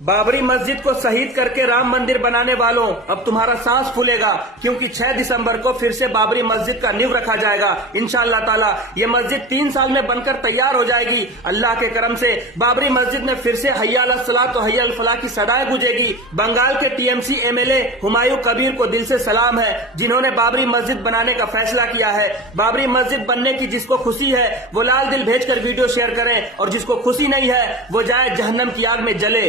बाबरी मस्जिद को शहीद करके राम मंदिर बनाने वालों, अब तुम्हारा सांस फूलेगा, क्योंकि 6 दिसंबर को फिर से बाबरी मस्जिद का नींव रखा जाएगा। इंशाअल्लाह ताला ये मस्जिद 3 साल में बनकर तैयार हो जाएगी। अल्लाह के करम से बाबरी मस्जिद में फिर से हय्या अला सलात और हय्या अल फलाह की सदाएं गूंजेगी। बंगाल के टीएमसी एमएलए हुमायूं कबीर को दिल से सलाम है, जिन्होंने बाबरी मस्जिद बनाने का फैसला किया है। बाबरी मस्जिद बनने की जिसको खुशी है वो लाल दिल भेजकर वीडियो शेयर करें, और जिसको खुशी नहीं है वो जाए जहन्नम की आग में जले।